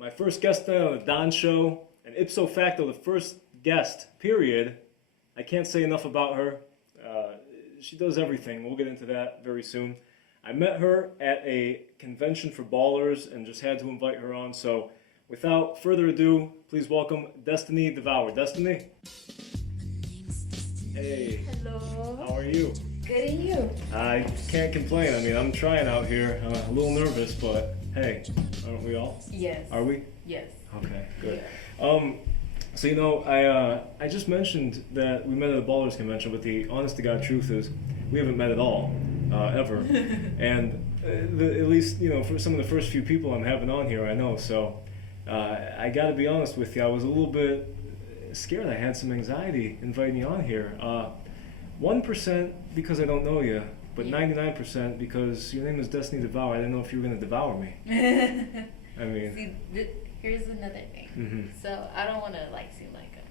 My first guest on the Don Show, and ipso facto, the first guest, period. I can't say enough about her. She does everything. We'll get into that very soon. I met her at a convention for ballers and just had to invite her on. So without further ado, please welcome Destiny the VOUR. Destiny? Hey. Hello. How are you? Good, and you? I can't complain. I mean, I'm trying out here. I'm a little nervous, but hey, aren't we all? Yes. Are we? Yes. Okay, good. Yeah. So I just mentioned that we met at a ballers convention, but the honest to God truth is we haven't met at all, ever. And at least for some of the first few people I'm having on here, I know. So I got to be honest with you, I was a little bit scared. I had some anxiety inviting you on here. 1% because I don't know you, but 99% because your name is Destiny Devour. I didn't know if you were going to devour me. I mean, See, here's another thing. Mm-hmm. So I don't want to seem like I'm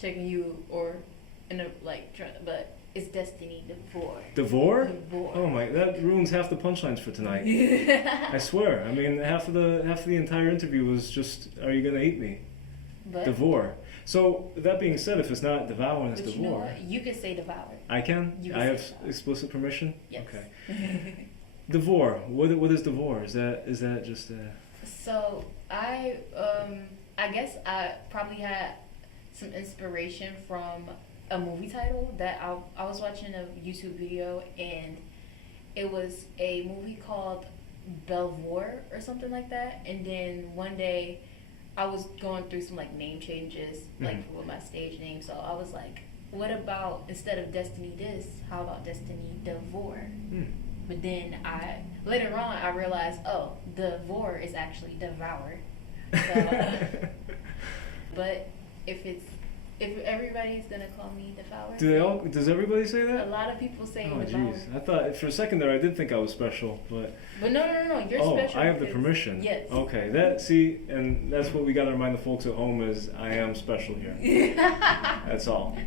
checking you or but it's Destiny DeVore. DeVore? DeVore. Oh my, that ruins half the punchlines for tonight. I swear. I mean, half of the entire interview was just, "Are you gonna eat me?" But, DeVore. So that being said, if it's not devour and it's but you know DeVore, what? You can say devour. I can. You can I say have devour. explicit permission. Yes. Okay. DeVore. What is DeVore? Is that just a? So I guess I probably had some inspiration from a movie title that I was watching a YouTube video, and it was a movie called VOUR or something like that. And then one day I was going through some name changes with my stage name, so I was like, what about instead of Destiny this, how about Destiny DeVore? But then later on I realized, oh, DeVore is actually devour. So, but if everybody's gonna call me devour, Does everybody say a that? lot of people say Oh devour. jeez, I thought for a second there I did think I was special, but No, you're special. I have the because- permission. Yes. Okay, and that's what we got to remind the folks at home is I am special here. That's all.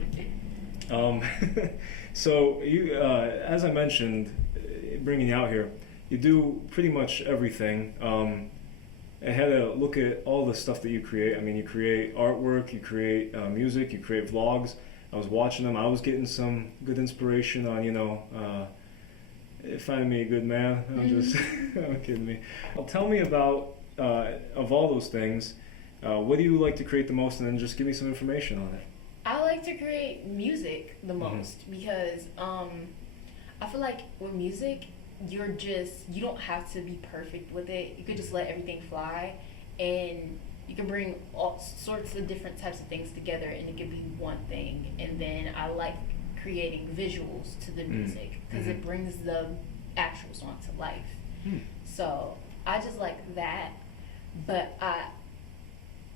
So you, as I mentioned, bringing you out here, you do pretty much everything. I had to look at all the stuff that you create. I mean, you create artwork, you create music, you create vlogs. I was watching them. I was getting some good inspiration on, finding me a good man. I'm just, I'm kidding me. Tell me about, of all those things, what do you like to create the most, and then just give me some information on it. I like to create music the most because I feel like with music, you don't have to be perfect with it. You could just let everything fly, and you can bring all sorts of different types of things together, and it could be one thing. And then I like creating visuals to the music because it brings the actual song to life. So I just like that, but I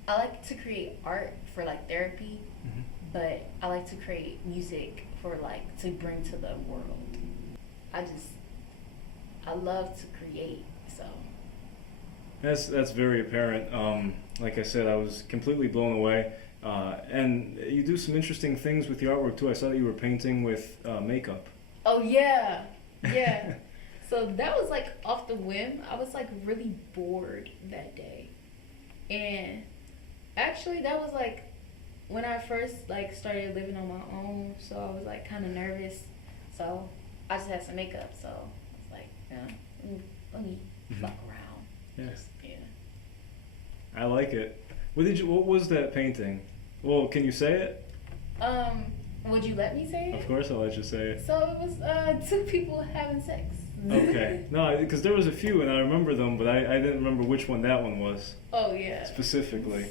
like to create art for therapy, but I like to create music for to bring to the world. I love to create, so. That's very apparent. Like I said, I was completely blown away. And you do some interesting things with your artwork too. I saw that you were painting with makeup. Oh yeah. So that was off the whim. I was really bored that day, and actually that was when I first started living on my own. So I was kind of nervous. So I just had some makeup. So I was let me fuck around. Yes. Yeah. I like it. What was that painting? Well, can you say it? Would you let me say it? Of course I'll let you say it. So it was two people having sex. Okay. No, because there was a few and I remember them, but I didn't remember which one that one was. Oh yeah. Specifically.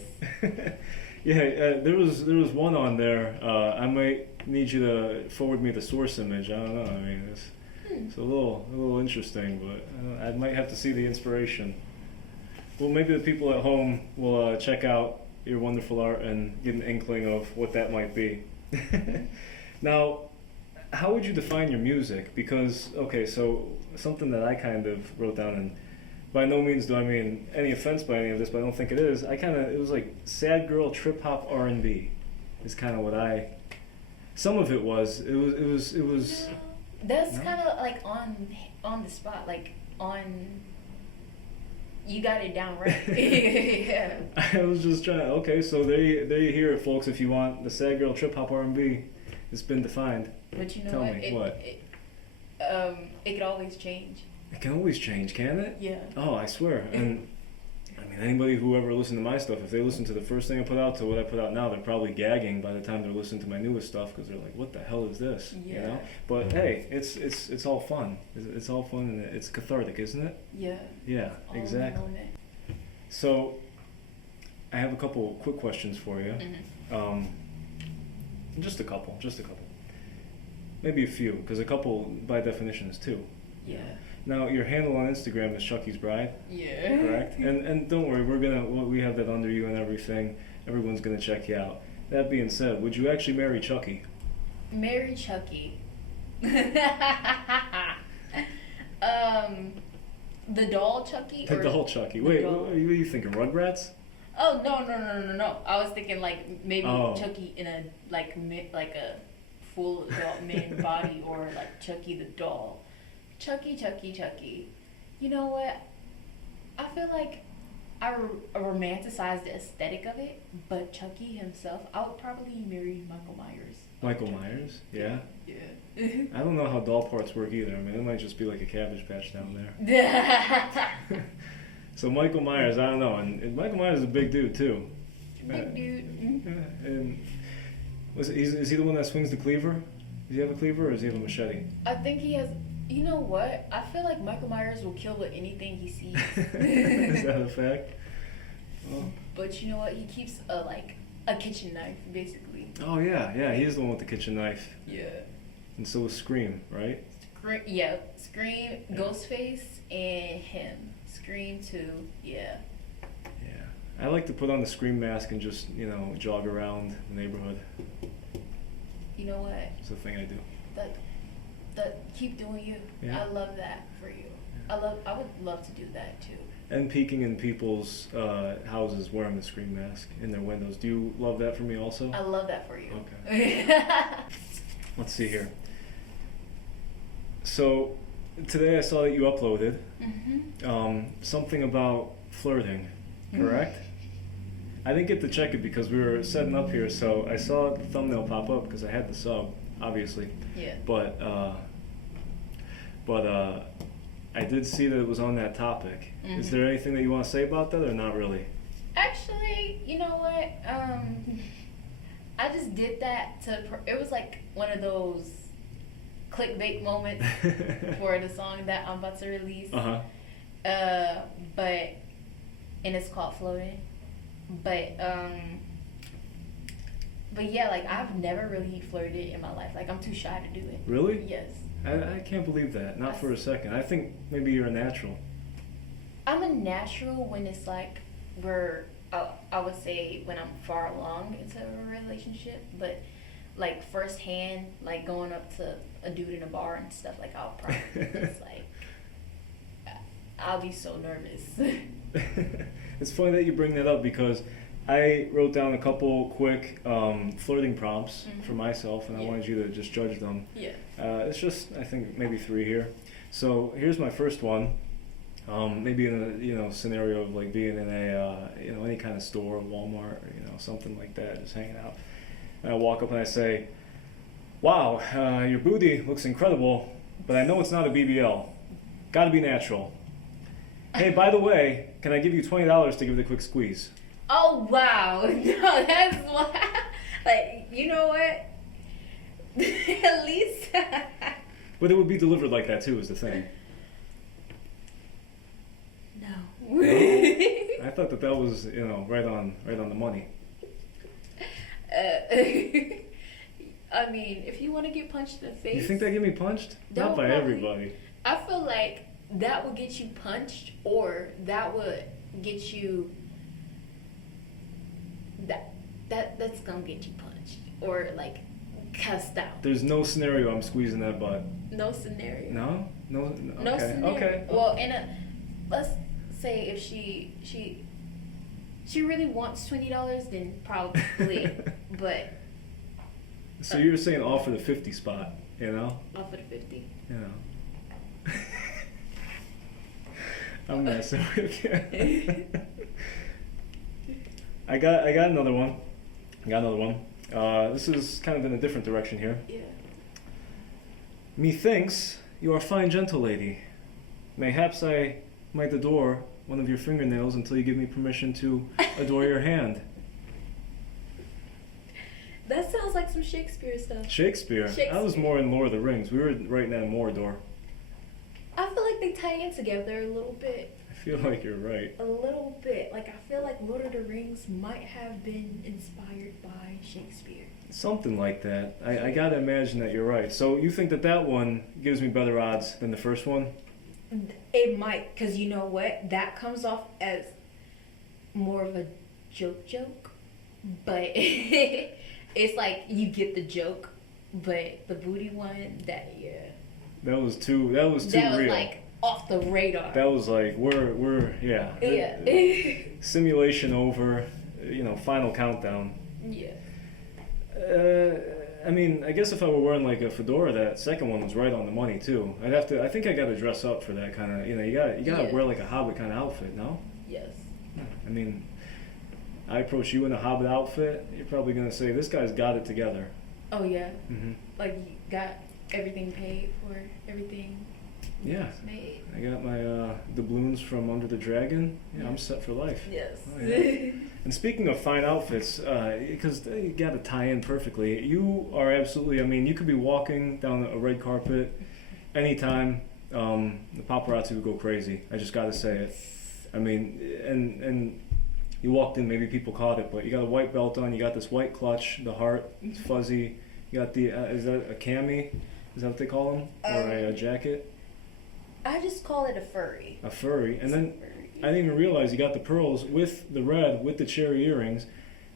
Yeah, there was one on there. I might need you to forward me the source image. I don't know. I mean, it's a little interesting, but I might have to see the inspiration. Well, maybe the people at home will check out your wonderful art and get an inkling of what that might be. Now, how would you define your music? Because, okay, so something that I kind of wrote down, and by no means do I mean any offense by any of this, but I don't think it is. It was like sad girl trip hop R&B is kind of what some of it was. It was. That's No? kind of on the spot, on You got it down right. Yeah. I was just trying. Okay, so there you hear it, folks. If you want the sad girl trip hop R&B, it's been defined. But you know Tell what? me what. It could always change. It can always change, can it? Yeah. Oh, I swear. And I mean, anybody who ever listened to my stuff, if they listen to the first thing I put out to what I put out now, they're probably gagging by the time they're listening to my newest stuff because they're like, "What the hell is this?" Yeah. You know. But hey, it's all fun. It's all fun and it's cathartic, isn't it? Yeah. Yeah, All in the exactly. moment. So, I have a couple quick questions for you. Just a couple. Maybe a few, because a couple by definition is two. Yeah. Now, your handle on Instagram is Chucky's Bride, Yeah. correct? And don't worry, we have that under you and everything. Everyone's gonna check you out. That being said, would you actually marry Chucky? Marry Chucky. The doll Chucky? The doll Chucky. Wait, what are you thinking? Rugrats? Oh no! I was thinking like maybe Oh. Chucky in a like a full adult man body, or like Chucky the doll. Chucky. You know what? I feel like I romanticize the aesthetic of it, but Chucky himself, I would probably marry Michael Myers. Michael Myers? Yeah. Yeah. I don't know how doll parts work either. I mean, it might just be like a Cabbage Patch down there. So Michael Myers, I don't know, and Michael Myers is a big dude too. Big dude. And is he the one that swings the cleaver? Does he have a cleaver or does he have a machete? I think he has. You know what? I feel like Michael Myers will kill with anything he sees. Is that a fact? Well, But you know what? He keeps a kitchen knife, basically. oh yeah, he is the one with the kitchen knife. Yeah. And so is Scream, right? Scream, Ghostface, and him. Scream 2, yeah. Yeah. I like to put on the Scream mask and just, jog around the neighborhood. You know what? It's the thing I do. That keep doing you. Yeah. I love that for you. Yeah. I would love to do that too. And peeking in people's houses wearing the Scream mask in their windows. Do you love that for me also? I love that for you. Okay. Let's see here. So, today I saw that you uploaded something about flirting, correct? I didn't get to check it because we were setting up here, so I saw the thumbnail pop up because I had the sub, obviously. Yeah. But I did see that it was on that topic. Is there anything that you want to say about that or not really? Actually, you know what? I just did that it was like one of those clickbait moments for the song that I'm about to release. And it's called Floating. But yeah, like I've never really flirted in my life. Like I'm too shy to do it. Really? Yes. I can't believe that. Not for a second. I think maybe you're a natural. I'm a natural when it's like I would say when I'm far along into a relationship, but like firsthand, like going up to a dude in a bar and stuff, like I'll probably just like I'll be so nervous. It's funny that you bring that up because I wrote down a couple quick flirting prompts for myself, and I wanted you to just judge them. Yeah. It's just, I think, maybe 3 here. So here's my first one. Maybe in a scenario of like being in a any kind of store, Walmart, or something like that, just hanging out. And I walk up and I say, "Wow, your booty looks incredible, but I know it's not a BBL. Got to be natural. Hey, by the way, can I give you $20 to give it a quick squeeze?" Oh wow! No, that's why. Like, you know what? At least. But it would be delivered like that too, is the thing. No. I thought that was right on the money. I mean, if you want to get punched in the face. You think they get me punched? Not by everybody. I feel like that would get you punched, or that would get you. That's gonna get you punched, or like cussed out. There's no scenario I'm squeezing that butt. No scenario. No. No Okay. scenario. Okay. Well, let's say if she really wants $20, then probably, but. So you're saying offer the 50 spot, Offer the 50. I'm messing with you. I got another one. This is kind of in a different direction here. Yeah. Methinks you are a fine gentle lady. Mayhaps I might adore one of your fingernails until you give me permission to adore your hand. That sounds like some Shakespeare stuff. Shakespeare? I was more in Lord of the Rings. We were right now in Mordor. I feel like they tie in together a little bit. I feel like you're right. A little bit. Like, I feel like Lord of the Rings might have been inspired by Shakespeare. Something like that. I gotta imagine that you're right. So you think that one gives me better odds than the first one? It might, because you know what? That comes off as more of a joke. But it's like you get the joke, but the booty one, That was too that was real. like off the radar. That was like we're simulation over, final countdown. Yeah. I mean, I guess if I were wearing like a fedora, that second one was right on the money too. I think I got to dress up for that kind of, you gotta wear like a Hobbit kind of outfit, no? Yes. I mean, I approach you in a Hobbit outfit, you're probably gonna say this guy's got it together. Oh yeah. Mm-hmm. Like you got everything paid for, everything. Yeah. Made. I got my doubloons from Under the Dragon. Yeah, I'm set for life. Yes. Oh, yeah. And speaking of fine outfits, because they got to tie in perfectly, you are absolutely, I mean, you could be walking down a red carpet anytime. The paparazzi would go crazy. I just got to say it. I mean, and you walked in, maybe people caught it, but you got a white belt on, you got this white clutch, the heart, it's fuzzy. You got the, is that a cami? Is that what they call them? Or a jacket? I just call it a furry. A furry. And then I didn't even realize you got the pearls with the red, with the cherry earrings.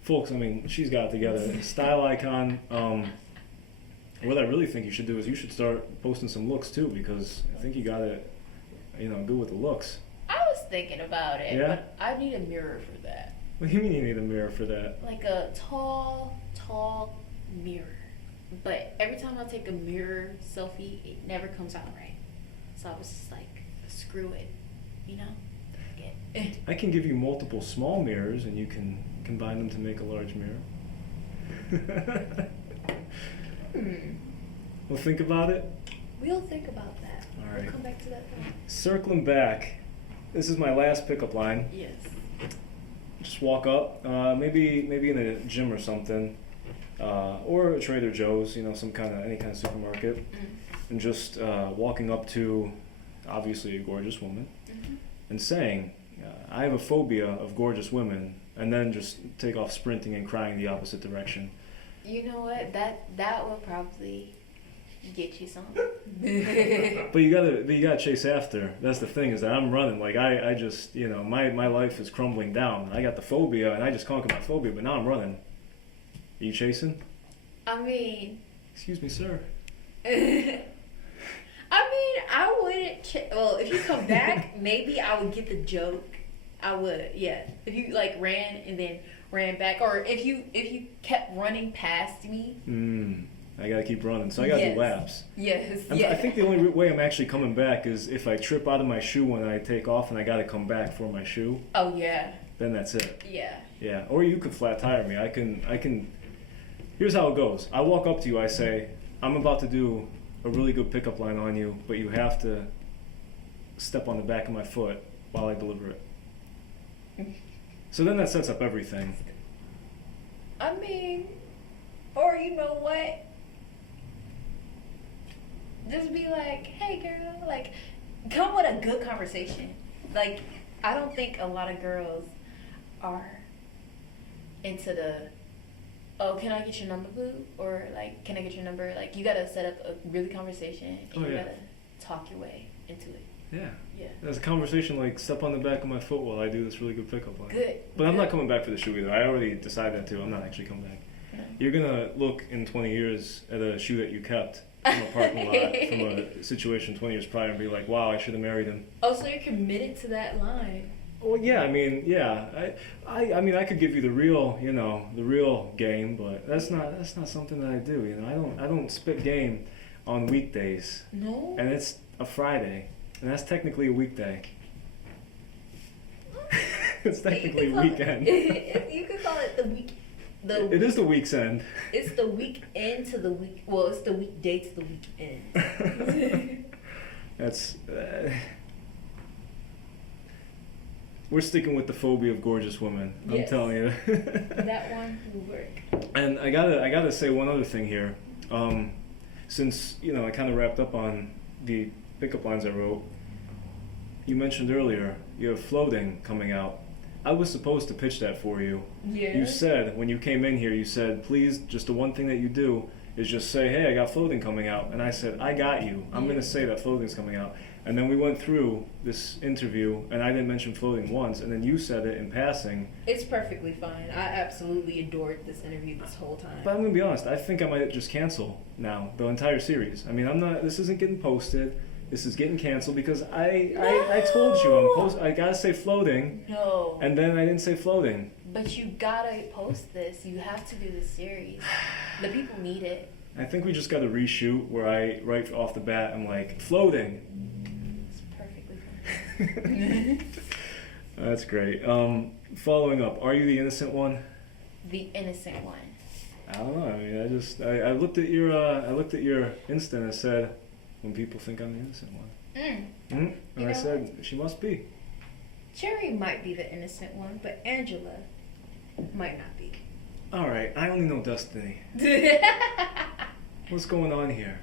Folks, I mean, she's got it together. Style icon. What I really think you should do is you should start posting some looks too, because I think you got it, good with the looks. I was thinking about it, but I need a mirror for that. What do you mean you need a mirror for that? Like a tall mirror. But every time I take a mirror selfie, it never comes out right. So I was just like, screw it, I can give you multiple small mirrors and you can combine them to make a large mirror. We'll think about it. We'll think about that. All right. We'll come back to that then. Circling back, this is my last pickup line. Yes. Just walk up, maybe in a gym or something, or a Trader Joe's, any kind of supermarket, and just walking up to, obviously, a gorgeous woman, and saying, I have a phobia of gorgeous women, and then just take off sprinting and crying the opposite direction. You know what? That will probably get you some. But you gotta chase after. That's the thing, is that I'm running. Like I just, my life is crumbling down. I got the phobia, and I just conquered my phobia, but now I'm running. Are you chasing? I mean. Excuse me, sir. I wouldn't. Well, if you come back, maybe I would get the joke. I would, yeah. If you ran and then ran back, or if you kept running past me. I gotta keep running, so I gotta do laps. Yes. I think the only way I'm actually coming back is if I trip out of my shoe when I take off, and I gotta come back for my shoe. Oh yeah. Then that's it. Yeah. Yeah. Or you could flat tire me. I can. Here's how it goes. I walk up to you. I say, I'm about to do a really good pickup line on you, but you have to step on the back of my foot while I deliver it. So then that sets up everything. I mean, or you know what? Just be like, hey girl, come with a good conversation. I don't think a lot of girls are into the, oh, can I get your number, boo? Or can I get your number? You gotta set up a really conversation, and you gotta talk your way into it. Yeah. Yeah. There's a conversation step on the back of my foot while I do this really good pickup line. Good. But I'm not coming back for the shoe either. I already decided that too. I'm not actually coming back. No. You're gonna look in 20 years at a shoe that you kept from a parking lot from a situation 20 years prior and be like, wow, I should have married him. Oh, so you're committed to that line. Well, yeah, I mean, yeah. I mean, I could give you the real game, but that's not something that I do. I don't spit game on weekdays. No. And it's a Friday, and that's technically a weekday. It's technically weekend. You could call it the week. It is the week's end. It's the weekend to the week. Well, it's the weekday to the weekend. That's. We're sticking with the phobia of gorgeous women. I'm Yes. telling you. That one will work. And I gotta say one other thing here. Since I kind of wrapped up on the pickup lines I wrote. You mentioned earlier you have floating coming out. I was supposed to pitch that for you. Yeah. You said when you came in here, you said, please, just the one thing that you do is just say, hey, I got floating coming out. And I said, I got you. I'm going to say that floating's coming out. And then we went through this interview, and I didn't mention floating once, and then you said it in passing. It's perfectly fine. I absolutely adored this interview this whole time. But I'm going to be honest, I think I might just cancel now the entire series. I mean, this isn't getting posted. This is getting canceled because I told you I gotta say floating. No. And then I didn't say floating. But you gotta post this. You have to do this series. The people need it. I think we just gotta reshoot where I, right off the bat, I'm like, floating. It's perfectly fine. That's great. Following up, are you the innocent one? The innocent one. I don't know. I mean, I looked at your Insta and I said, when people think I'm the innocent one. And I said, she must be. Cherry might be the innocent one, but Angela might not be. All right, I only know Destiny. What's going on here?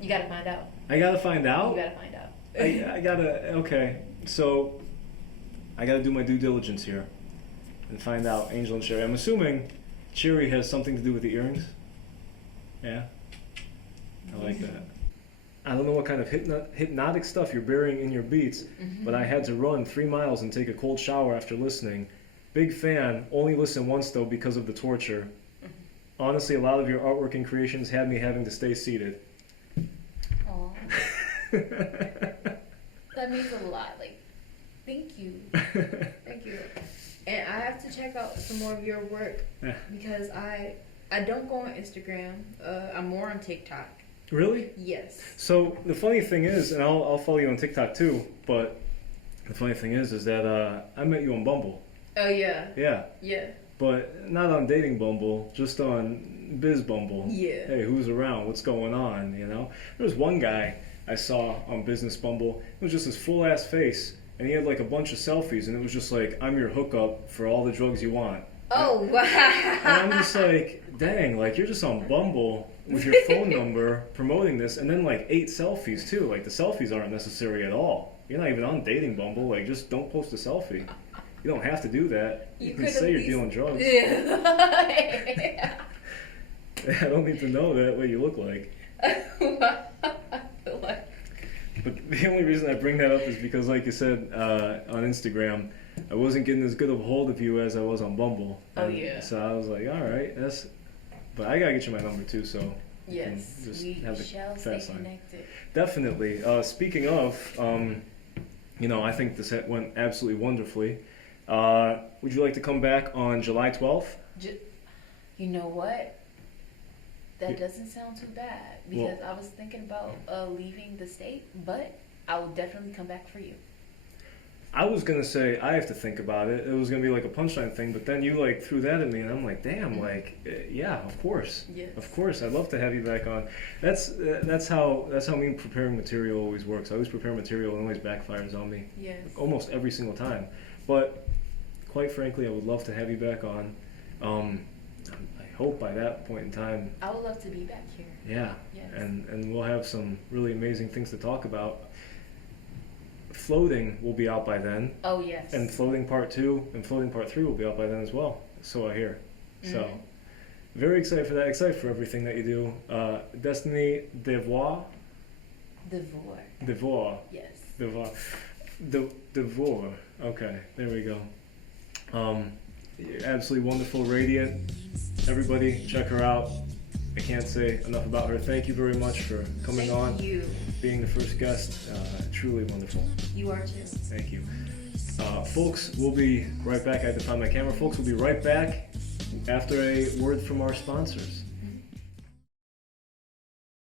You gotta find out. I gotta find out? You gotta find out. I gotta, okay, so I gotta do my due diligence here and find out Angel and Cherry. I'm assuming Cherry has something to do with the earrings? Yeah? I like that. I don't know what kind of hypnotic stuff you're burying in your beats, but I had to run 3 miles and take a cold shower after listening. Big fan, only listen once though because of the torture. Honestly, a lot of your artwork and creations had me having to stay seated. Aw. That means a lot. Like, thank you. Thank you. And I have to check out some more of your work because I don't go on Instagram. I'm more on TikTok. Really? Yes. So the funny thing is, and I'll follow you on TikTok too, but the funny thing is that I met you on Bumble. Oh yeah. Yeah. Yeah. But not on Dating Bumble, just on Biz Bumble. Yeah. Hey, who's around? What's going on? There was one guy I saw on Business Bumble. It was just his full ass face, and he had like a bunch of selfies, and it was just like, I'm your hookup for all the drugs you want. Oh wow. And I'm just like, dang, like you're just on Bumble with your phone number promoting this, and then like 8 selfies too. Like the selfies aren't necessary at all. You're not even on Dating Bumble. Like just don't post a selfie. You don't have to do that. You can say you're dealing drugs. Yeah. I don't need to know that what you look like. But the only reason I bring that up is because, like you said on Instagram, I wasn't getting as good of a hold of you as I was on Bumble. Oh yeah. So I was like, all right, but I gotta get you my number too, so yes, just we have the shall stay fast line. connected. Definitely. Speaking of, I think this went absolutely wonderfully. Would you like to come back on July 12th? You know what? That doesn't sound too bad because I was thinking about leaving the state, but I will definitely come back for you. I was gonna say I have to think about it. It was gonna be like a punchline thing, but then you like threw that at me, and I'm like, damn, like, yeah, of course, Yes. of course, I'd love to have you back on. That's how me preparing material always works. I always prepare material and it always backfires on me. Yes. Almost every single time. But quite frankly, I would love to have you back on. I hope by that point in time. I would love to be back here. Yeah. Yes. And we'll have some really amazing things to talk about. Floating will be out by then. Oh yes. And Floating Part 2 and Floating Part 3 will be out by then as well. So I hear. So very excited for that. Excited for everything that you do. Destiny VOUR. VOUR. Yes. VOUR. Okay, there we go. Absolutely wonderful, radiant. Everybody, check her out. I can't say enough about her. Thank you very much for coming on. Thank you. Being the first guest. Truly wonderful. You are too. Thank you. Folks, we'll be right back. I had to find my camera. Folks, we'll be right back after a word from our sponsors.